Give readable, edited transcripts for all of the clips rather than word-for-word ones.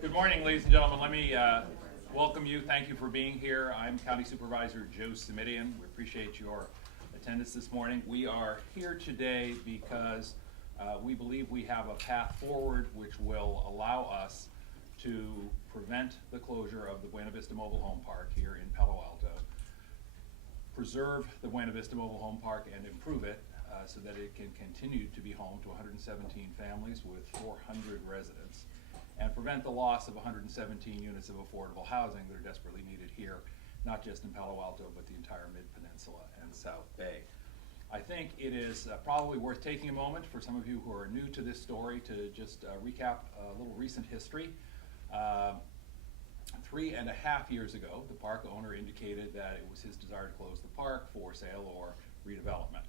Good morning, ladies and gentlemen. Let me welcome you. Thank you for being here. I'm County Supervisor Joe Simitian. We appreciate your attendance this morning. We are here today because we believe we have a path forward which will allow us to prevent the closure of the Buena Vista Mobile Home Park here in Palo Alto, preserve the Buena Vista Mobile Home Park and improve it so that it can continue to be home to 117 families with 400 residents, and prevent the loss of 117 units of affordable housing that are desperately needed here, not just in Palo Alto, but the entire Mid-Peninsula and South Bay. I think it is probably worth taking a moment for some of you who are new to this story to just recap a little recent history. 3.5 years ago, the park owner indicated that it was his desire to close the park for sale or redevelopment.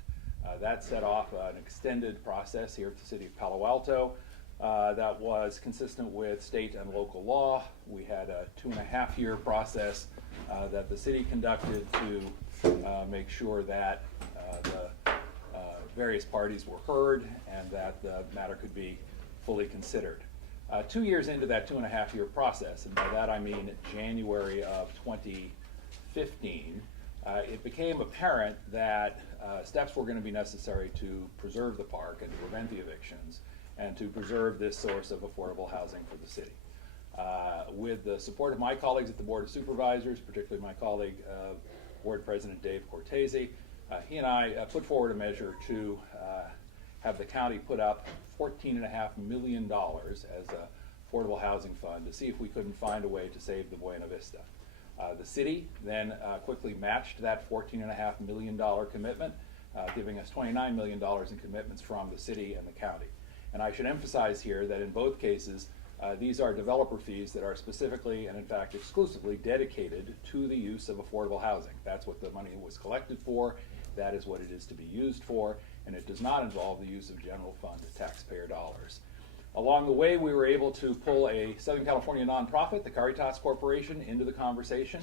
That set off an extended process here at the City of Palo Alto. That was consistent with state and local law. We had a 2.5-year process that the city conducted to make sure that the various parties were heard and that the matter could be fully considered. 2 years into that 2.5-year process, and by that I mean January of 2015, it became apparent that steps were going to be necessary to preserve the park and to prevent the evictions and to preserve this source of affordable housing for the city. With the support of my colleagues at the Board of Supervisors, particularly my colleague, Board President Dave Cortese, he and I put forward a measure to have the county put up $14.5 million as an affordable housing fund to see if we couldn't find a way to save the Buena Vista. The city then quickly matched that $14.5 million commitment, giving us $29 million in commitments from the city and the county. And I should emphasize here that in both cases, these are developer fees that are specifically and in fact exclusively dedicated to the use of affordable housing. That's what the money was collected for, that is what it is to be used for, and it does not involve the use of general fund taxpayer dollars. Along the way, we were able to pull a Southern California nonprofit, the Caritas Corporation, into the conversation.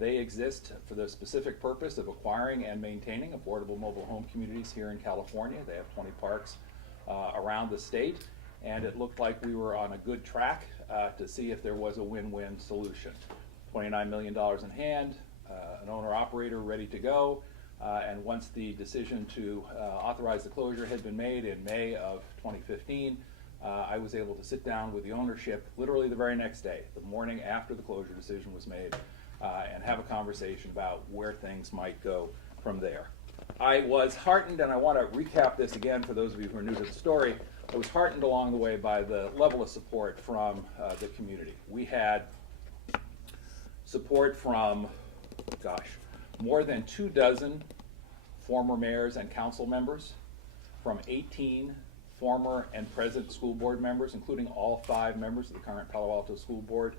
They exist for the specific purpose of acquiring and maintaining affordable mobile home communities here in California. They have 20 parks around the state, and it looked like we were on a good track to see if there was a win-win solution. $29 million in hand, an owner-operator ready to go, and once the decision to authorize the closure had been made in May of 2015, I was able to sit down with the ownership literally the very next day, the morning after the closure decision was made, and have a conversation about where things might go from there. I was heartened, and I want to recap this again for those of you who are new to the story. I was heartened along the way by the level of support from the community. We had support from, more than 24 former mayors and council members, from 18 former and present school board members, including all 5 members of the current Palo Alto School Board.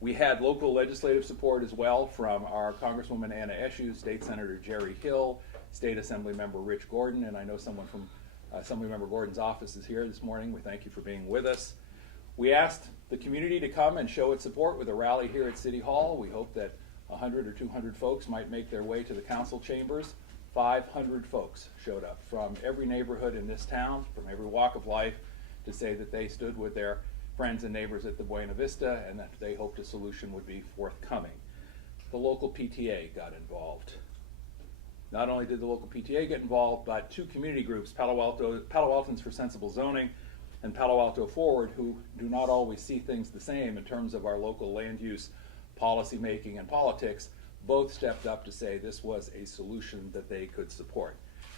We had local legislative support as well from our Congresswoman Anna Eshoo, State Senator Jerry Hill, State Assembly Member Rich Gordon, and I know someone from Assemblymember Gordon's office is here this morning. We thank you for being with us. We asked the community to come and show its support with a rally here at City Hall. We hope that 100 or 200 folks might make their way to the council chambers. 500 folks showed up from every neighborhood in this town, from every walk of life, to say that they stood with their friends and neighbors at the Buena Vista and that they hoped a solution would be forthcoming. The local PTA got involved. Not only did the local PTA get involved, but 2 community groups, Palo Altans for Sensible Zoning and Palo Alto Forward, who do not always see things the same in terms of our local land use policy making and politics, both stepped up to say this was a solution that they could support.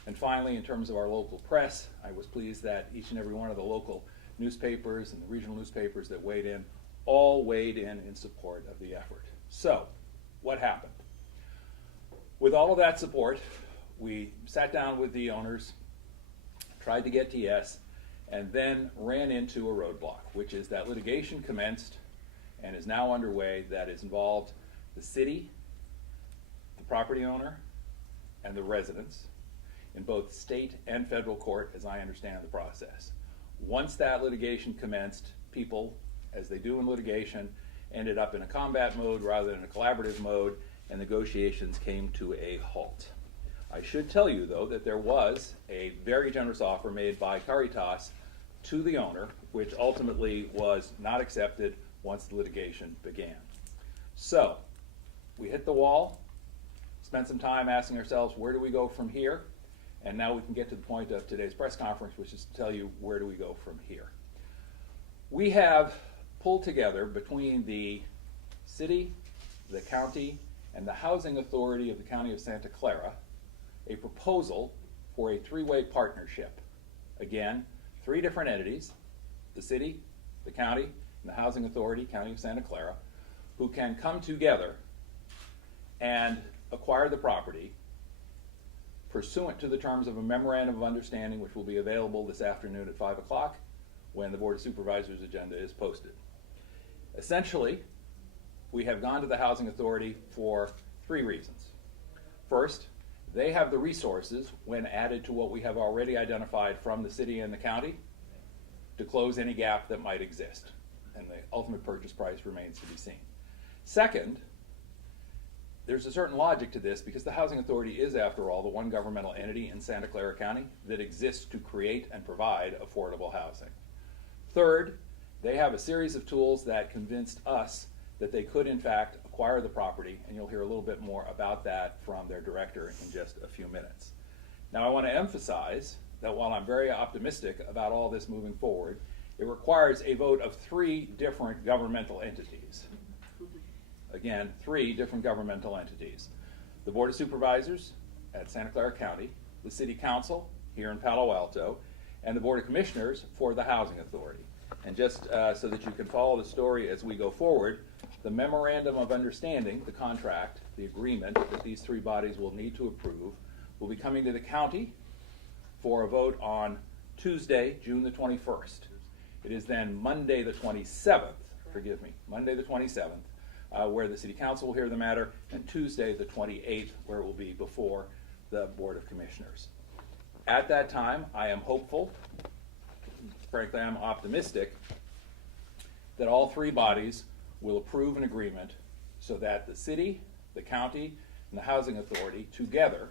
And finally, in terms of our local press, I was pleased that each and every one of the local newspapers and the regional newspapers that weighed in, all weighed in support of the effort. So, what happened? With all of that support, we sat down with the owners, tried to get to yes, and then ran into a roadblock, which is that litigation commenced and is now underway that has involved the city, the property owner, and the residents in both state and federal court, as I understand the process. Once that litigation commenced, people, as they do in litigation, ended up in a combat mode rather than a collaborative mode, and negotiations came to a halt. I should tell you, though, that there was a very generous offer made by Caritas to the owner, which ultimately was not accepted once the litigation began. So, we hit the wall, spent some time asking ourselves, where do we go from here? And now we can get to the point of today's press conference, which is to tell you, where do we go from here? We have pulled together between the city, the county, and the housing authority of the county of Santa Clara a proposal for a three-way partnership. Again, three different entities, the city, the county, and the housing authority, county of Santa Clara, who can come together and acquire the property pursuant to the terms of a memorandum of understanding, which will be available this afternoon at 5 o'clock when the Board of Supervisors agenda is posted. Essentially, we have gone to the housing authority for three reasons. First, they have the resources, when added to what we have already identified from the city and the county, to close any gap that might exist, and the ultimate purchase price remains to be seen. Second, there's a certain logic to this because the housing authority is, after all, the one governmental entity in Santa Clara County that exists to create and provide affordable housing. Third, they have a series of tools that convinced us that they could in fact acquire the property, and you'll hear a little bit more about that from their director in just a few minutes. Now, I want to emphasize that while I'm very optimistic about all this moving forward, it requires a vote of three different governmental entities. Again, three different governmental entities. The Board of Supervisors at Santa Clara County, the City Council here in Palo Alto, and the Board of Commissioners for the Housing Authority. And just so that you can follow the story as we go forward, the Memorandum of Understanding, the contract, the agreement that these three bodies will need to approve, will be coming to the county for a vote on Tuesday, June the 21st. It is then Monday the 27th, forgive me, Monday the 27th, where the City Council will hear the matter, and Tuesday the 28th, where it will be before the Board of Commissioners. At that time, I am hopeful, frankly I'm optimistic, that all three bodies will approve an agreement so that the city, the county, and the housing authority together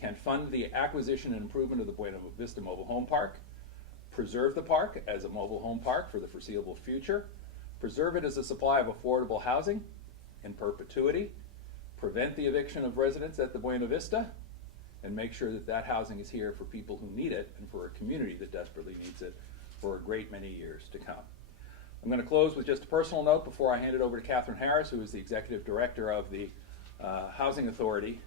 can fund the acquisition and improvement of the Buena Vista Mobile Home Park, preserve the park as a mobile home park for the foreseeable future, preserve it as a supply of affordable housing in perpetuity, prevent the eviction of residents at the Buena Vista, and make sure that that housing is here for people who need it and for a community that desperately needs it for a great many years to come. I'm going to close with just a personal note before I hand it over to Katherine Harasz, who is the Executive Director of the Housing Authority.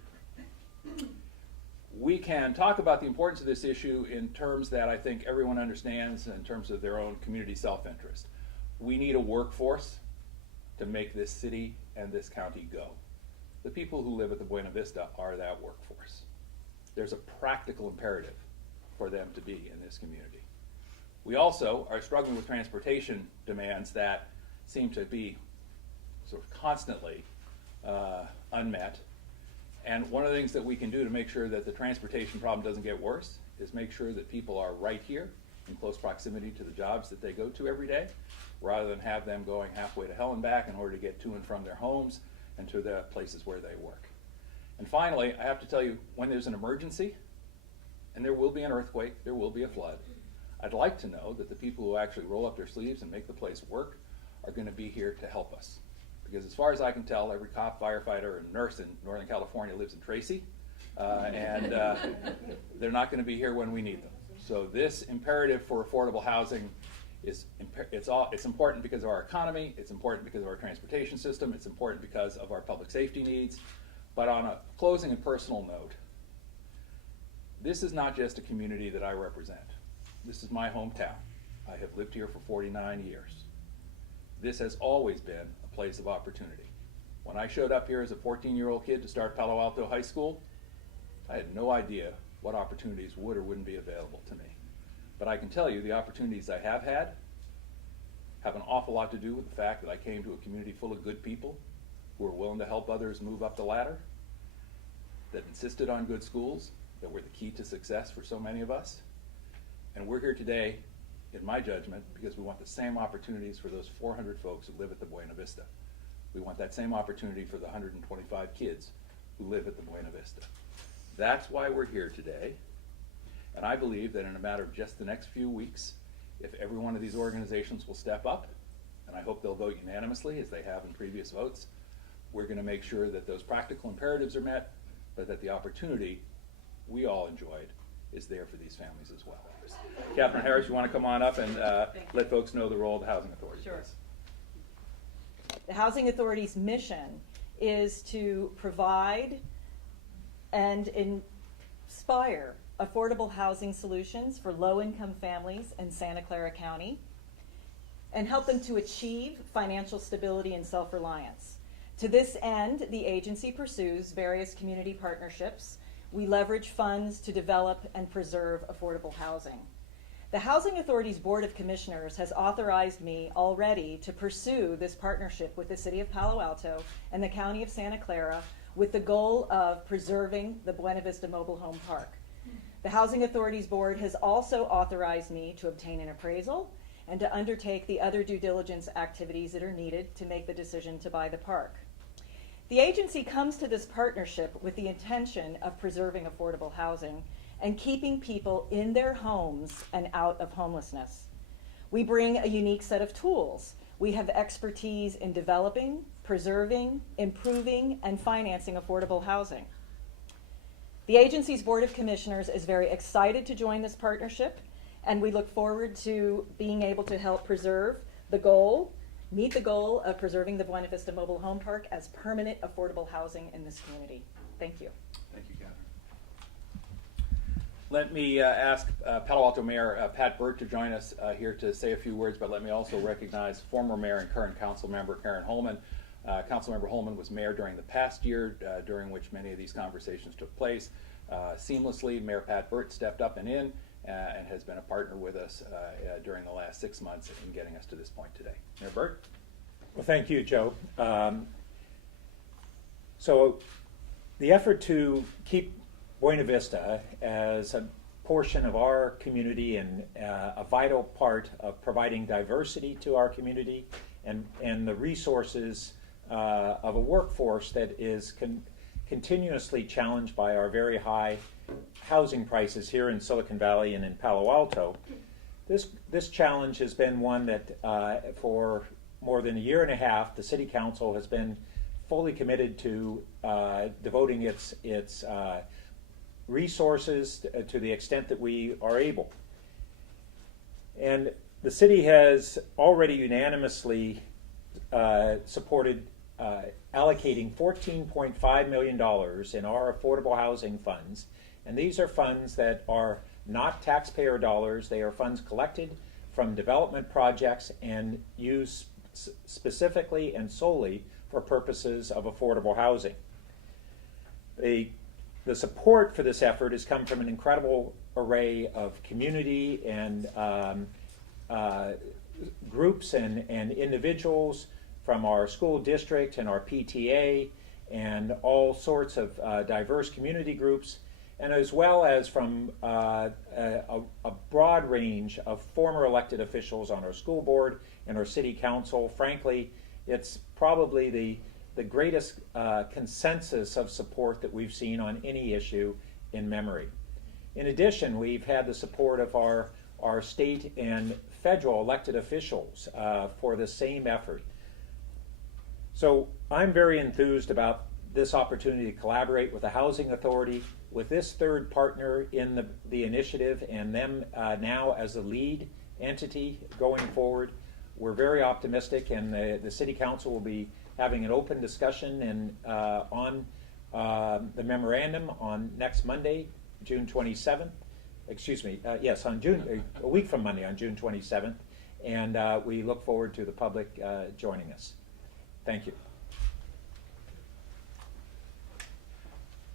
We can talk about the importance of this issue in terms that I think everyone understands in terms of their own community self-interest. We need a workforce to make this city and this county go. The people who live at the Buena Vista are that workforce. There's a practical imperative for them to be in this community. We also are struggling with transportation demands that seem to be sort of constantly unmet. And one of the things that we can do to make sure that the transportation problem doesn't get worse is make sure that people are right here in close proximity to the jobs that they go to every day, rather than have them going halfway to hell and back in order to get to and from their homes and to the places where they work. And finally, I have to tell you, when there's an emergency, and there will be an earthquake, there will be a flood, I'd like to know that the people who actually roll up their sleeves and make the place work are going to be here to help us. Because as far as I can tell, every cop, firefighter, and nurse in Northern California lives in Tracy, and they're not going to be here when we need them. So this imperative for affordable housing is it's important because of our economy, it's important because of our transportation system, it's important because of our public safety needs. But on a closing and personal note, this is not just a community that I represent. This is my hometown. I have lived here for 49 years. This has always been a place of opportunity. When I showed up here as a 14-year-old kid to start Palo Alto High School, I had no idea what opportunities would or wouldn't be available to me. But I can tell you the opportunities I have had have an awful lot to do with the fact that I came to a community full of good people who are willing to help others move up the ladder, that insisted on good schools, that were the key to success for so many of us. And we're here today, in my judgment, because we want the same opportunities for those 400 folks who live at the Buena Vista. We want that same opportunity for the 125 kids who live at the Buena Vista. That's why we're here today. And I believe that in a matter of just the next few weeks, if every one of these organizations will step up, and and I hope they'll vote unanimously as they have in previous votes. We're going to make sure that those practical imperatives are met, but that the opportunity we all enjoyed is there for these families as well. Katherine Harasz, you want to come on up and let folks know the role of the Housing Authority? Sure. Please. The Housing Authority's mission is to provide and inspire affordable housing solutions for low-income families in Santa Clara County and help them to achieve financial stability and self-reliance. To this end, the agency pursues various community partnerships. We leverage funds to develop and preserve affordable housing. The Housing Authority's Board of Commissioners has authorized me already to pursue this partnership with the City of Palo Alto and the County of Santa Clara with the goal of preserving the Buena Vista Mobile Home Park. The Housing Authority's Board has also authorized me to obtain an appraisal and to undertake the other due diligence activities that are needed to make the decision to buy the park. The agency comes to this partnership with the intention of preserving affordable housing and keeping people in their homes and out of homelessness. We bring a unique set of tools. We have expertise in developing, preserving, improving, and financing affordable housing. The agency's Board of Commissioners is very excited to join this partnership, and we look forward to being able to help meet the goal of preserving the Buena Vista Mobile Home Park as permanent affordable housing in this community. Thank you. Thank you, Katherine. Let me ask Palo Alto Mayor Pat Burt to join us here to say a few words, but let me also recognize former mayor and current council member Karen Holman. Councilmember Holman was mayor during the past year, during which many of these conversations took place. Seamlessly, Mayor Pat Burt stepped up and in and has been a partner with us during the last 6 months in getting us to this point today. Mayor Burt? Well, thank you, Joe. So the effort to keep Buena Vista as a portion of our community and a vital part of providing diversity to our community and the resources of a workforce that is continuously challenged by our very high housing prices here in Silicon Valley and in Palo Alto. This challenge has been one that for more than a year and a half, the City Council has been fully committed to devoting its resources to the extent that we are able. And the city has already unanimously supported allocating $14.5 million in our affordable housing funds. And these are funds that are not taxpayer dollars. They are funds collected from development projects and used specifically and solely for purposes of affordable housing. The support for this effort has come from an incredible array of community and groups and individuals from our school district and our PTA and all sorts of diverse community groups, and as well as from a broad range of former elected officials on our school board and our city council. Frankly, it's probably the greatest consensus of support that we've seen on any issue in memory. In addition, we've had the support of our state and federal elected officials for the same effort. So I'm very enthused about this opportunity to collaborate with the Housing Authority, with this third partner in the initiative, and them now as the lead entity going forward. We're very optimistic, and the City Council will be having an open discussion on the memorandum on next Monday, June 27th. Yes, on a week from Monday, on June 27th, and we look forward to the public joining us. Thank you.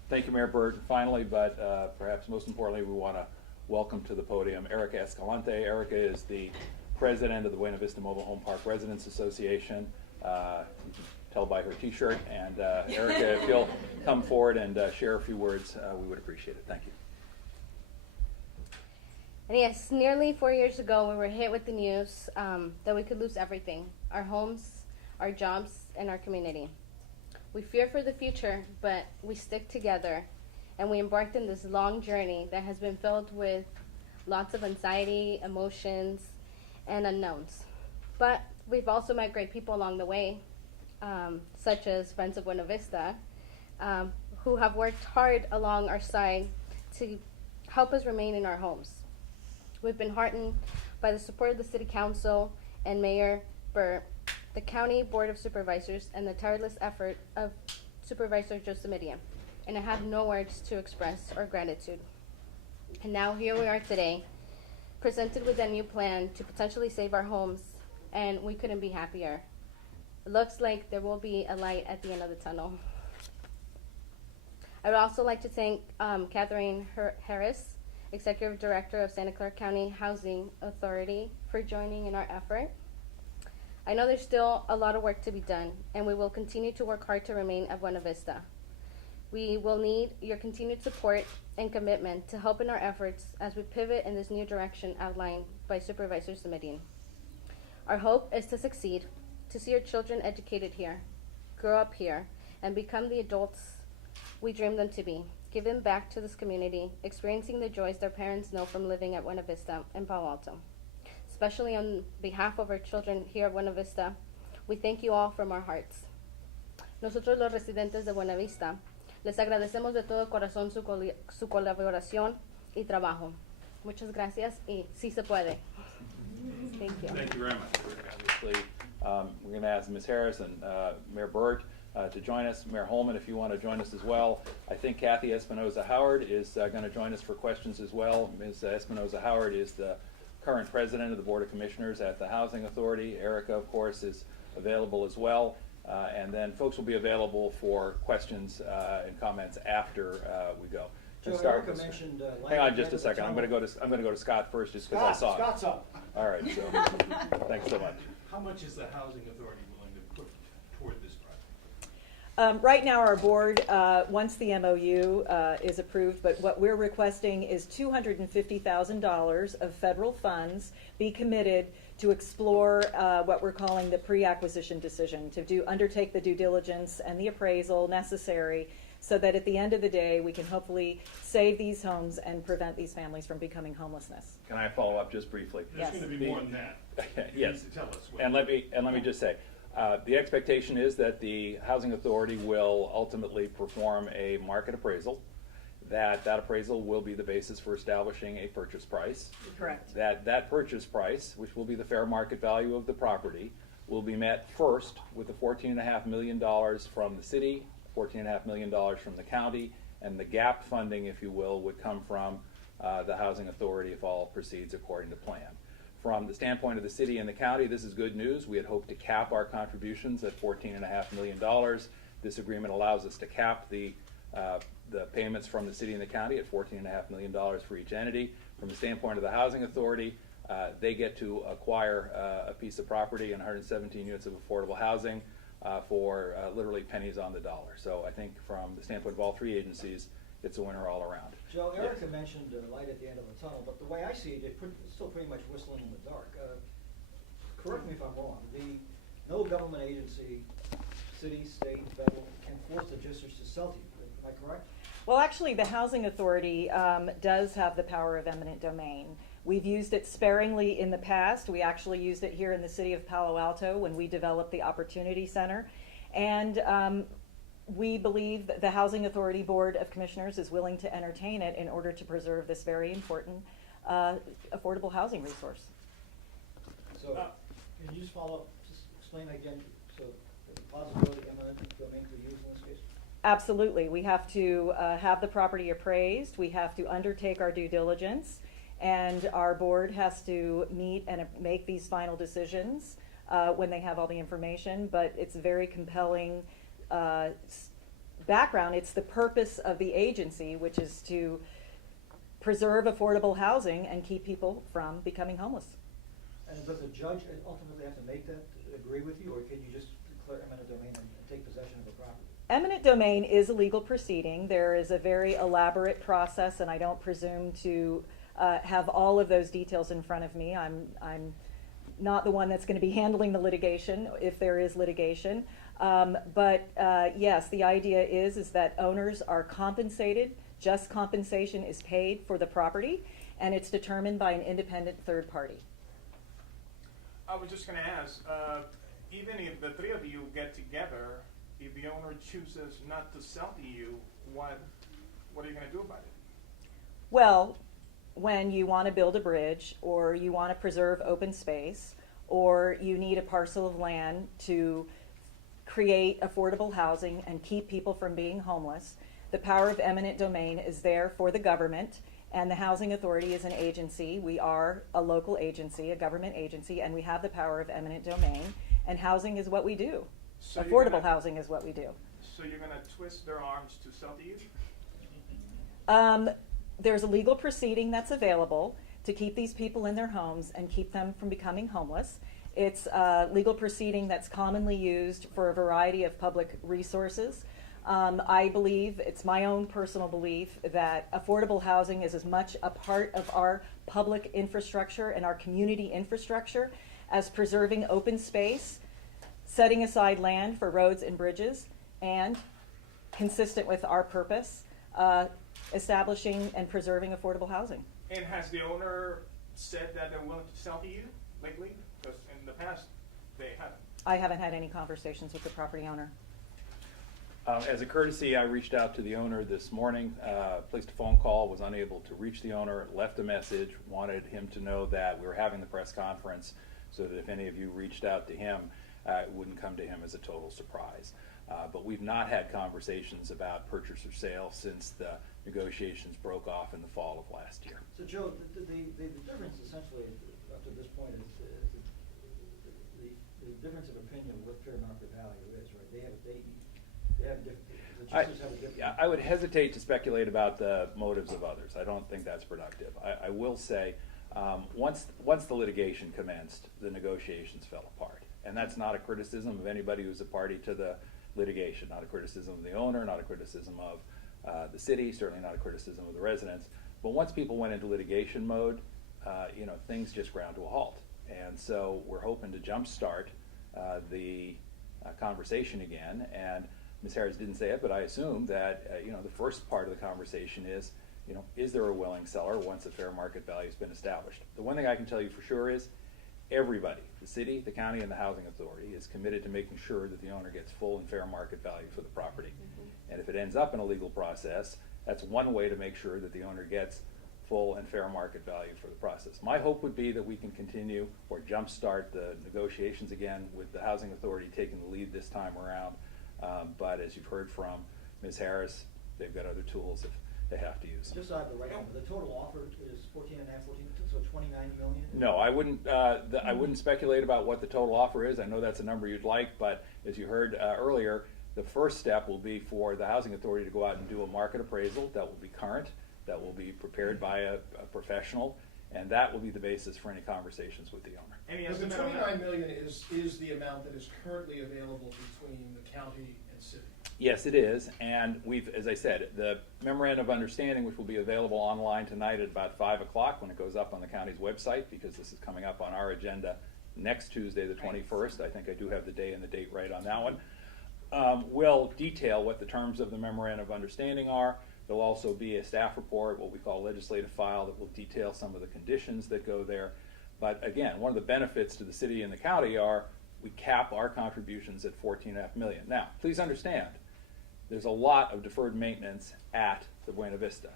Thank you, Mayor Burt. Finally, but perhaps most importantly, we want to welcome to the podium Erika Escalante. Erika is the president of the Buena Vista Mobile Home Park Residents Association. You can tell by her t-shirt. And Erika, if you'll come forward and share a few words, we would appreciate it. Thank you. And yes, nearly 4 years ago, we were hit with the news that we could lose everything: our homes, our jobs, and our community. We fear for the future, but we stick together, and we embarked on this long journey that has been filled with lots of anxiety, emotions, and unknowns. But we've also met great people along the way, such as Friends of Buena Vista, who have worked hard along our side to help us remain in our homes. We've been heartened by the support of the City Council and Mayor Burt, the County Board of Supervisors, and the tireless effort of Supervisor Simitian. And I have no words to express our gratitude. And now here we are today, presented with a new plan to potentially save our homes, and we couldn't be happier. It looks like there will be a light at the end of the tunnel. I would also like to thank Katherine Harasz, Executive Director of Santa Clara County Housing Authority, for joining in our effort. I know there's still a lot of work to be done, and we will continue to work hard to remain at Buena Vista. We will need your continued support and commitment to help in our efforts as we pivot in this new direction outlined by Supervisor Simitian. Our hope is to succeed, to see our children educated here, grow up here, and become the adults we dream them to be, giving back to this community, experiencing the joys their parents know from living at Buena Vista and Palo Alto. Especially on behalf of our children here at Buena Vista, we thank you all from our hearts. Nosotros los residentes de Buena Vista les agradecemos de todo corazón su colaboración y trabajo. Muchas gracias y sí se puede. Thank you. Thank you very much. Obviously, we're going to ask Ms. Harris and Mayor Burt to join us. Mayor Holman, if you want to join us as well. I think Kathy Espinoza Howard is going to join us for questions as well. Ms. Espinoza Howard is the current president of the Board of Commissioners at the Housing Authority. Erika, of course, is available as well. And then folks will be available for questions and comments after we go. Joe, Let's start Erika with- mentioned, Hang on just a second. I'm going to go to Scott first just because I saw it. Scott's up. All right. So thanks so much. How much is the housing authority willing to put toward this project? Right now, our board, once the MOU is approved, but what we're requesting is $250,000 of federal funds be committed to explore what we're calling the pre-acquisition decision, to undertake the due diligence and the appraisal necessary so that at the end of the day, we can hopefully save these homes and prevent these families from becoming homelessness. Can I follow up just briefly? There's Yes. going to be more than that. You Yes. need to tell us what- And let me just say, the expectation is that the Housing Authority will ultimately perform a market appraisal. That appraisal will be the basis for establishing a purchase price. Correct. That purchase price, which will be the fair market value of the property, will be met first with the $14.5 million from the city, $14.5 million from the county, and the gap funding, if you will, would come from the Housing Authority if all proceeds according to plan. From the standpoint of the city and the county, this is good news. We had hoped to cap our contributions at $14.5 million. This agreement allows us to cap the payments from the city and the county at $14.5 million for each entity. From the standpoint of the Housing Authority, they get to acquire a piece of property and 117 units of affordable housing for literally pennies on the dollar. So I think from the standpoint of all three agencies, it's a winner all around. Joe, Yes. Erika mentioned light at the end of the tunnel, but the way I see it, it's still pretty much whistling in the dark. Correct me if I'm wrong. No government agency, city, state, federal, can force the districts to sell to you. Am I correct? Well, actually, the Housing Authority does have the power of eminent domain. We've used it sparingly in the past. We actually used it here in the city of Palo Alto when we developed the Opportunity Center. And we believe that the Housing Authority Board of Commissioners is willing to entertain it in order to preserve this very important affordable housing resource. So, can you just follow up, just explain again, so the possibility of eminent domain to be used in this case? Absolutely. We have to have the property appraised. We have to undertake our due diligence. And our board has to meet and make these final decisions when they have all the information. But it's a very compelling background. It's the purpose of the agency, which is to preserve affordable housing and keep people from becoming homeless. And does the judge ultimately have to make that, agree with you, or can you just declare eminent domain and take possession of the property? Eminent domain is a legal proceeding. There is a very elaborate process, and I don't presume to have all of those details in front of me. I'm not the one that's going to be handling the litigation, if there is litigation. But yes, the idea is that owners are compensated. Just compensation is paid for the property, and it's determined by an independent third party. I was just gonna ask, even if the three of you get together, if the owner chooses not to sell to you, what are you gonna do about it? Well, when you want to build a bridge, or you want to preserve open space, or you need a parcel of land to create affordable housing and keep people from being homeless, the power of eminent domain is there for the government, and the Housing Authority is an agency. We are a local agency, a government agency, and we have the power of eminent domain, and housing is what we do. So you're Affordable gonna- housing is what we do. So you're gonna twist their arms to sell to you? There's a legal proceeding that's available to keep these people in their homes and keep them from becoming homeless. It's a legal proceeding that's commonly used for a variety of public resources. I believe, it's my own personal belief, that affordable housing is as much a part of our public infrastructure and our community infrastructure as preserving open space, setting aside land for roads and bridges, and, consistent with our purpose, establishing and preserving affordable housing. And has the owner said that they're willing to sell to you lately? Because in the past, they haven't. I haven't had any conversations with the property owner. As a courtesy, I reached out to the owner this morning, placed a phone call, was unable to reach the owner, left a message, wanted him to know that we were having the press conference so that if any of you reached out to him, it wouldn't come to him as a total surprise. But we've not had conversations about purchase or sale since the negotiations broke off in the fall of last year. So Joe, the difference essentially up to this point is the difference of opinion of what fair market value is, right? They have different, the judges have a different. I would hesitate to speculate about the motives of others. I don't think that's productive. I will say, once the litigation commenced, the negotiations fell apart. And that's not a criticism of anybody who's a party to the litigation, not a criticism of the owner, not a criticism of the city, certainly not a criticism of the residents. But once people went into litigation mode, things just ground to a halt. And so we're hoping to jumpstart the conversation again. And Ms. Harasz didn't say it, but I assume that the first part of the conversation is there a willing seller once a fair market value has been established? The one thing I can tell you for sure is everybody, the city, the county, and the housing authority, is committed to making sure that the owner gets full and fair market value for the property. And if it ends up in a legal process, that's one way to make sure that the owner gets full and fair market value for the process. My hope would be that we can continue or jumpstart the negotiations again with the housing authority taking the lead this time around. But as you've heard from Ms. Harasz, they've got other tools if they have to use them. Just so I have the right number, the total offer is 14 and a half, so 29 million? No, I wouldn't speculate about what the total offer is. I know that's a number you'd like, but as you heard earlier, the first step will be for the housing authority to go out and do a market appraisal that will be current, that will be prepared by a professional, and that will be the basis for any conversations with the owner. Any Because the estimate on that? 29 million is the amount that is currently available between the county and city. Yes, it is, and we've, as I said, the memorandum of understanding, which will be available online tonight at about 5 o'clock when it goes up on the county's website, because this is coming up on our agenda next Tuesday, the 21st. I think I do have the day and the date right on that one. Will detail what the terms of the memorandum of understanding are. There'll also be a staff report, what we call a legislative file, that will detail some of the conditions that go there. But again, one of the benefits to the city and the county are we cap our contributions at $14.5 million. Now, please understand, there's a lot of deferred maintenance at the Buena Vista.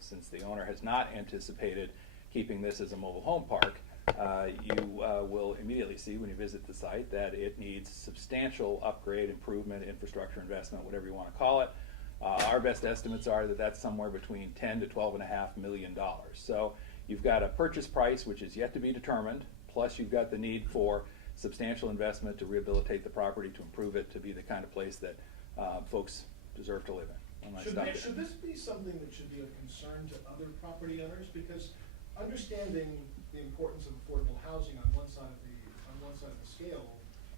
Since the owner has not anticipated keeping this as a mobile home park, you will immediately see when you visit the site that it needs substantial upgrade, improvement, infrastructure investment, whatever you want to call it. Our best estimates are that that's somewhere between $10 to $12.5 million. So you've got a purchase price which is yet to be determined, plus you've got the need for substantial investment to rehabilitate the property, to improve it, to be the kind of place that folks deserve to live in. Should this be something that should be of concern to other property owners? Because understanding the importance of affordable housing on one side of the scale,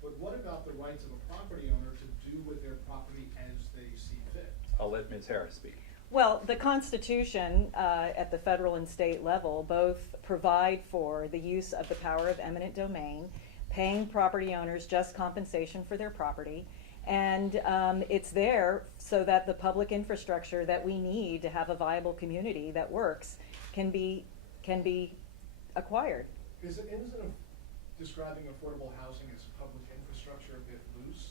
but what about the rights of a property owner to do with their property as they see fit? I'll let Ms. Harasz speak. Well, the Constitution at the federal and state level both provide for the use of the power of eminent domain, paying property owners just compensation for their property, and it's there so that the public infrastructure that we need to have a viable community that works can be acquired. Isn't describing affordable housing as public infrastructure a bit loose?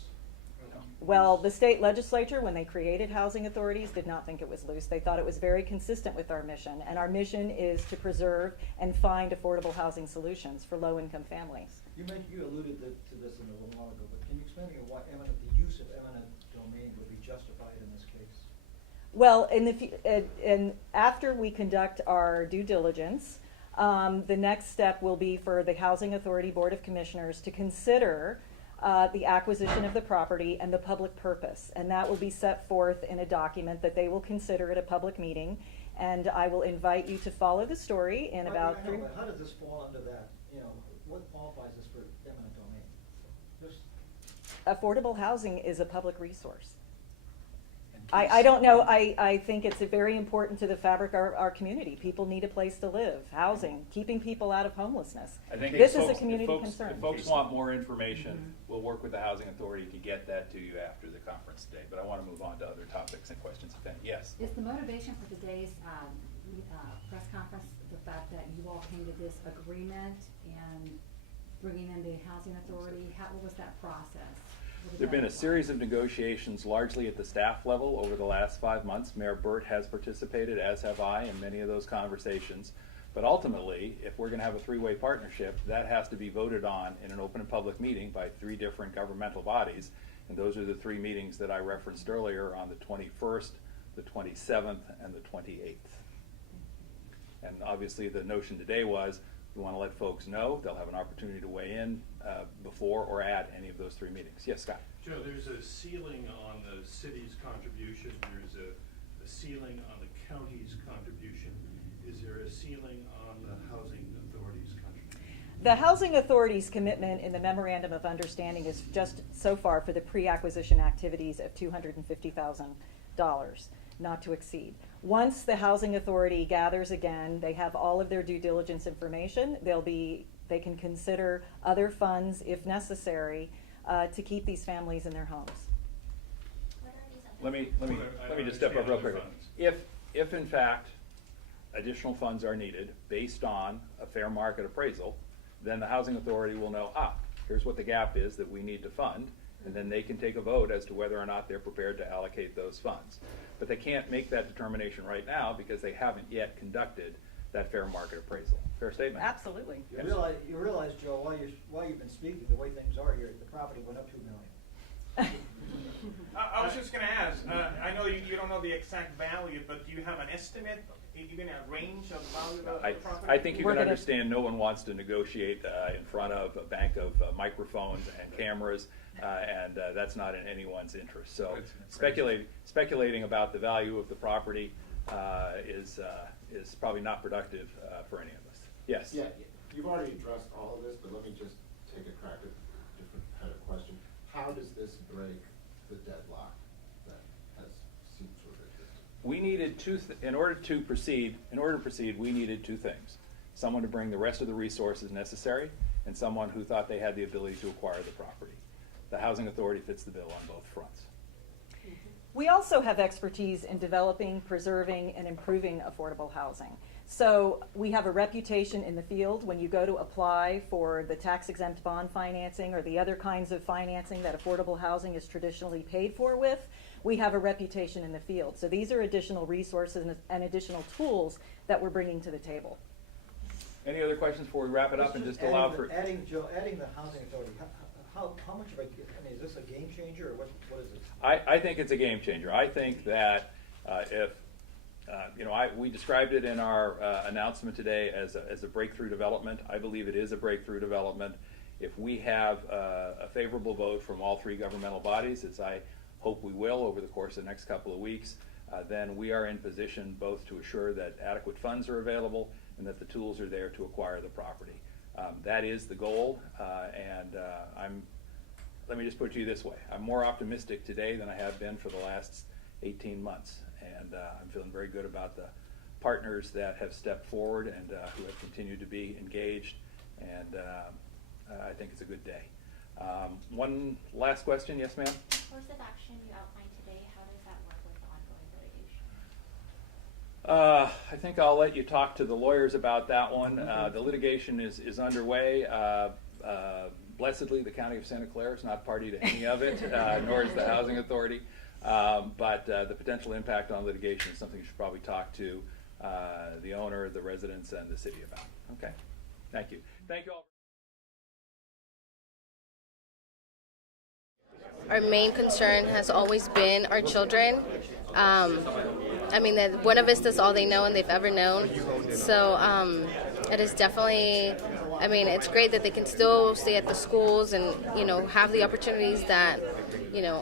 Well, the state legislature, when they created housing authorities, did not think it was loose. They thought it was very consistent with our mission, and our mission is to preserve and find affordable housing solutions for low-income families. You alluded to this a little while ago, but can you explain to me why the use of eminent domain would be justified in this case? Well, and after we conduct our due diligence, the next step will be for the Housing Authority Board of Commissioners to consider the acquisition of the property and the public purpose. And that will be set forth in a document that they will consider at a public meeting. And I will invite you to follow the story in about I know, but how does this fall under that? You know, what qualifies this for eminent domain? Just affordable housing is a public resource. I don't know, I think it's very important to the fabric of our community. People need a place to live, housing, keeping people out of homelessness. I think This if is a folks- community if folks- concern. If folks want more information, we'll work with the Housing Authority to get that to you after the conference today. But I want to move on to other topics and questions, if any. Yes? Is the motivation for today's press conference the fact that you all came to this agreement and bringing in the housing authority? What was that process? What did There've that been a look like? series of negotiations largely at the staff level over the last 5 months. Mayor Burt has participated, as have I, in many of those conversations. But ultimately, if we're going to have a three-way partnership, that has to be voted on in an open and public meeting by 3 different governmental bodies. And those are the 3 meetings that I referenced earlier on the 21st, the 27th, and the 28th. And obviously, the notion today was we want to let folks know they'll have an opportunity to weigh in before or at any of those 3 meetings. Yes, Scott? Joe, there's a ceiling on the city's contribution. There's a ceiling on the county's contribution. Is there a ceiling on the housing authority's contribution? The Housing Authority's commitment in the Memorandum of Understanding is just so far for the pre-acquisition activities of $250,000, not to exceed. Once the Housing Authority gathers again, they have all of their due diligence information. They can consider other funds if necessary to keep these families in their homes. Let me I just step up understand real other quick. funds. If in fact additional funds are needed based on a fair market appraisal, then the Housing Authority will know, here's what the gap is that we need to fund, and then they can take a vote as to whether or not they're prepared to allocate those funds. But they can't make that determination right now because they haven't yet conducted that fair market appraisal. Fair statement? Absolutely. You realize, Joe, while you've been speaking, the way things are here, the property went up $2 million. I was just going to ask, I know you don't know the exact value, but do you have an estimate, even a range of value of the property? I think you We're can gonna- understand no one wants to negotiate in front of a bank of microphones and cameras, and that's not in anyone's interest. So speculating about the value of the property is probably not productive for any of us. Yes? Yeah, you've already addressed all of this, but let me just take a crack at a different kind of question. How does this break the deadlock that has seemed to have existed? We needed in order to proceed, we needed 2 things. Someone to bring the rest of the resources necessary, and someone who thought they had the ability to acquire the property. The Housing Authority fits the bill on both fronts. We also have expertise in developing, preserving, and improving affordable housing. So we have a reputation in the field when you go to apply for the tax-exempt bond financing or the other kinds of financing that affordable housing is traditionally paid for with. We have a reputation in the field. So these are additional resources and additional tools that we're bringing to the table. Any other questions before we wrap it up and just allow for? Adding the Housing Authority, how much of is this a game changer, or what is it? I think it's a game changer. I think that we described it in our announcement today as a breakthrough development. I believe it is a breakthrough development. If we have a favorable vote from all 3 governmental bodies, as I hope we will over the course of the next couple of weeks, then we are in position both to assure that adequate funds are available and that the tools are there to acquire the property. That is the goal, and let me just put it to you this way. I'm more optimistic today than I have been for the last 18 months, and I'm feeling very good about the partners that have stepped forward and who have continued to be engaged, and I think it's a good day. One last question. Yes, ma'am? The course of action you outlined today, how does that work with the ongoing litigation? I think I'll let you talk to the lawyers about that one. The litigation is underway. Blessedly, the County of Santa Clara is not party to any of it, nor is the Housing Authority. But the potential impact on litigation is something you should probably talk to the owner, the residents, and the city about. Okay, thank you. Thank you all. Our main concern has always been our children. I mean, that Buena Vista is all they know and they've ever known. So it is definitely, I mean, it's great that they can still stay at the schools and, you know, have the opportunities that, you know,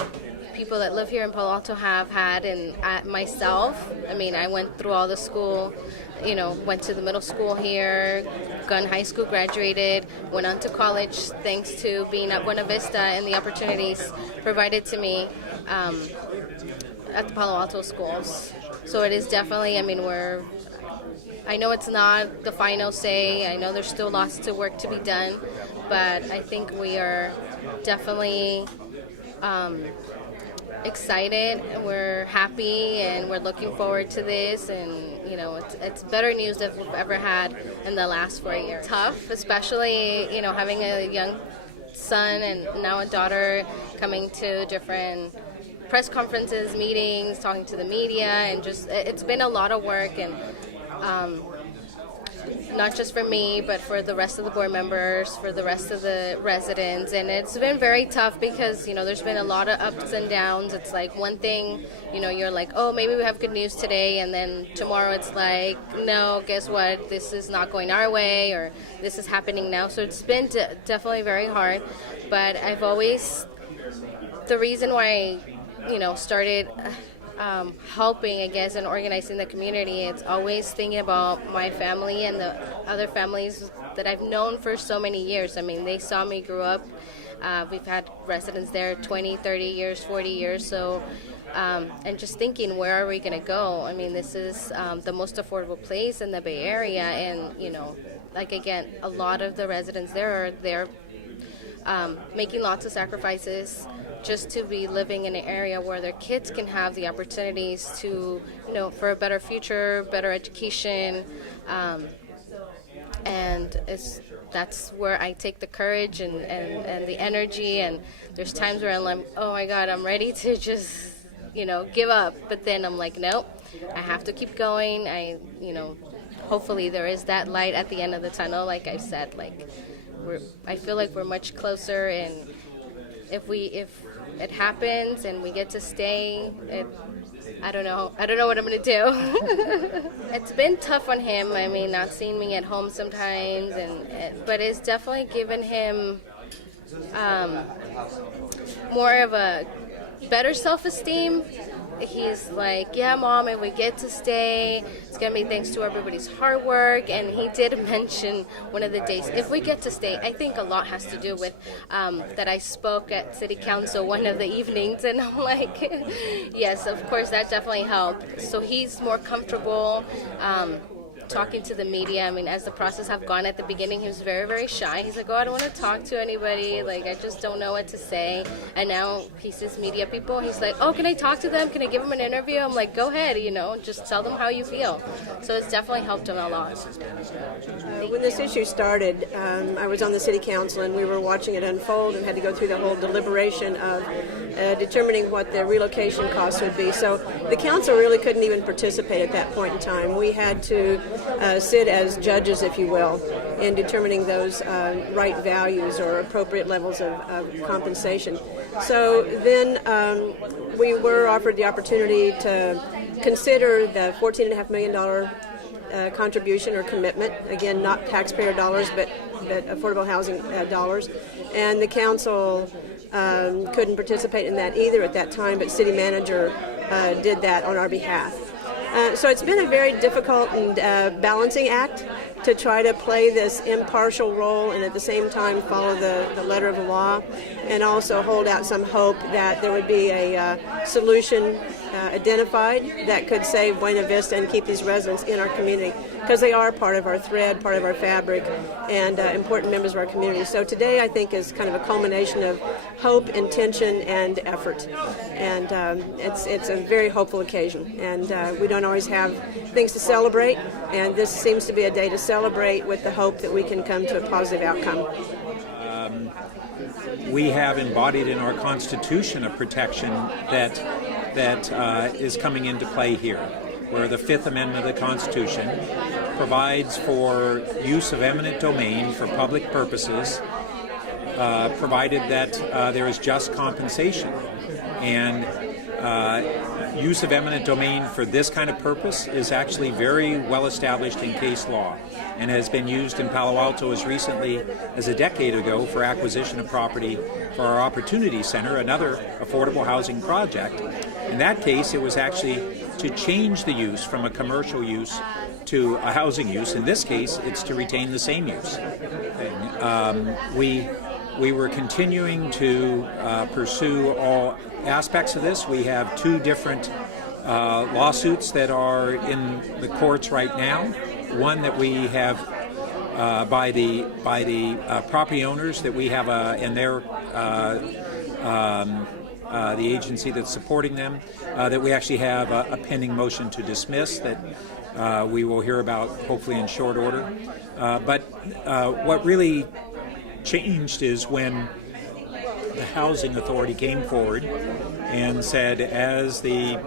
people that live here in Palo Alto have had. And myself, I mean, I went through all the school, you know, went to the middle school here, Gun High School, graduated, went on to college thanks to being at Buena Vista and the opportunities provided to me at the Palo Alto schools. So it is definitely, I mean, I know it's not the final say. I know there's still lots of work to be done, but I think we are definitely excited, and we're happy, and we're looking forward to this. And you know, it's better news than we've ever had in the last 4 years. Tough, especially, you know, having a young son and now a daughter, coming to different press conferences, meetings, talking to the media, and just it's been a lot of work, and not just for me, but for the rest of the board members, for the rest of the residents. And it's been very tough because, you know, there's been a lot of ups and downs. It's like one thing, you know, you're like, oh, maybe we have good news today, and then tomorrow it's like, no, guess what, this is not going our way, or this is happening now. So it's been definitely very hard, but I've always, the reason why I, you know, started helping, I guess, and organizing the community, it's always thinking about my family and the other families that I've known for so many years. I mean, they saw me grow up. We've had residents there 20, 30 years, 40 years. So, and just thinking, where are we going to go? I mean, this is the most affordable place in the Bay Area. And, you know, like, again, a lot of the residents there are there making lots of sacrifices just to be living in an area where their kids can have the opportunities to, you know, for a better future, better education, and that's where I take the courage and the energy. And there's times where I'm like, oh my God, I'm ready to just, you know, give up. But then I'm like, nope, I have to keep going. You know, hopefully there is that light at the end of the tunnel. Like I said, like I feel like we're much closer, and if it happens and we get to stay, I don't know what I'm going to do. It's been tough on him. I mean, not seeing me at home sometimes, but it's definitely given him more of a better self-esteem. He's like, yeah, Mom, and we get to stay. It's going to be thanks to everybody's hard work. And he did mention one of the days, if we get to stay, I think a lot has to do with that I spoke at City Council one of the evenings. And I'm like, yes, of course, that definitely helped. So he's more comfortable talking to the media. I mean, as the process have gone, at the beginning, he was very, very shy. He's like, oh, I don't want to talk to anybody. Like, I just don't know what to say. And now he sees media people. He's like, oh, can I talk to them? Can I give them an interview? I'm like, go ahead, you know, just tell them how you feel. So it's definitely helped him a lot. When this issue started, I was on the city council, and we were watching it unfold and had to go through the whole deliberation of determining what the relocation costs would be. So the council really couldn't even participate at that point in time. We had to sit as judges, if you will, in determining those right values or appropriate levels of compensation. So then we were offered the opportunity to consider the $14.5 million contribution or commitment, again, not taxpayer dollars, but affordable housing dollars. And the council couldn't participate in that either at that time, but city manager did that on our behalf. So it's been a very difficult and balancing act to try to play this impartial role and at the same time follow the letter of the law, and also hold out some hope that there would be a solution identified that could save Buena Vista and keep these residents in our community, because they are part of our thread, part of our fabric, and important members of our community. So today, I think, is kind of a culmination of hope, intention, and effort. And it's a very hopeful occasion. And we don't always have things to celebrate, and this seems to be a day to celebrate with the hope that we can come to a positive outcome. we have embodied in our Constitution a protection that is coming into play here, where the Fifth Amendment of the Constitution provides for use of eminent domain for public purposes, provided that there is just compensation. And use of eminent domain for this kind of purpose is actually very well established in case law and has been used in Palo Alto as recently as a decade ago for acquisition of property for our Opportunity Center, another affordable housing project. In that case, it was actually to change the use from a commercial use to a housing use. In this case, it's to retain the same use. We were continuing to pursue all aspects of this. We have two different lawsuits that are in the courts right now. One that we have by the property owners that we have and their the agency that's supporting them, that we actually have a pending motion to dismiss that we will hear about hopefully in short order. But what really changed is when the Housing Authority came forward and said, as the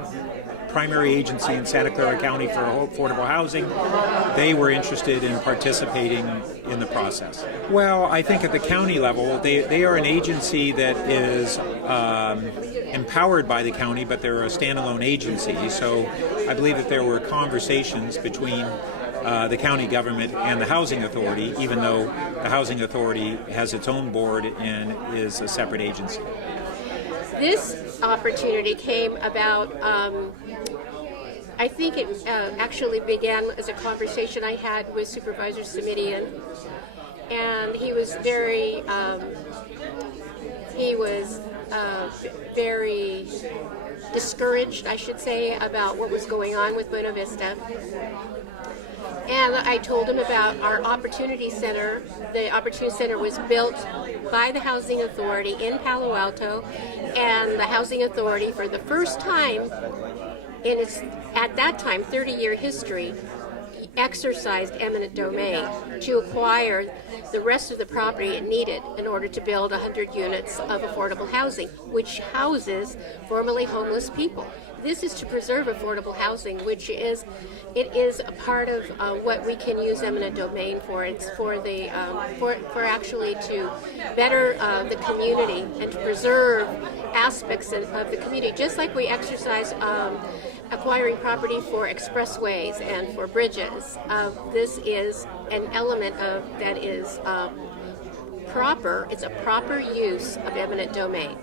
primary agency in Santa Clara County for affordable housing, they were interested in participating in the process. Well, I think at the county level, they are an agency that is empowered by the county, but they're a standalone agency. So I believe that there were conversations between the county government and the Housing Authority, even though the Housing Authority has its own board and is a separate agency. This opportunity came about, I think it actually began as a conversation I had with Supervisor Simitian, and he was very discouraged, I should say, about what was going on with Buena Vista. And I told him about our Opportunity Center. The Opportunity Center was built by the Housing Authority in Palo Alto, and the Housing Authority, for the first time in its, at that time, 30-year history, exercised eminent domain to acquire the rest of the property it needed in order to build 100 units of affordable housing, which houses formerly homeless people. This is to preserve affordable housing, which is a part of what we can use eminent domain for. It's for the for actually to better the community and to preserve aspects of the community, just like we exercise acquiring property for expressways and for bridges. This is an element of that is proper. It's a proper use of eminent domain.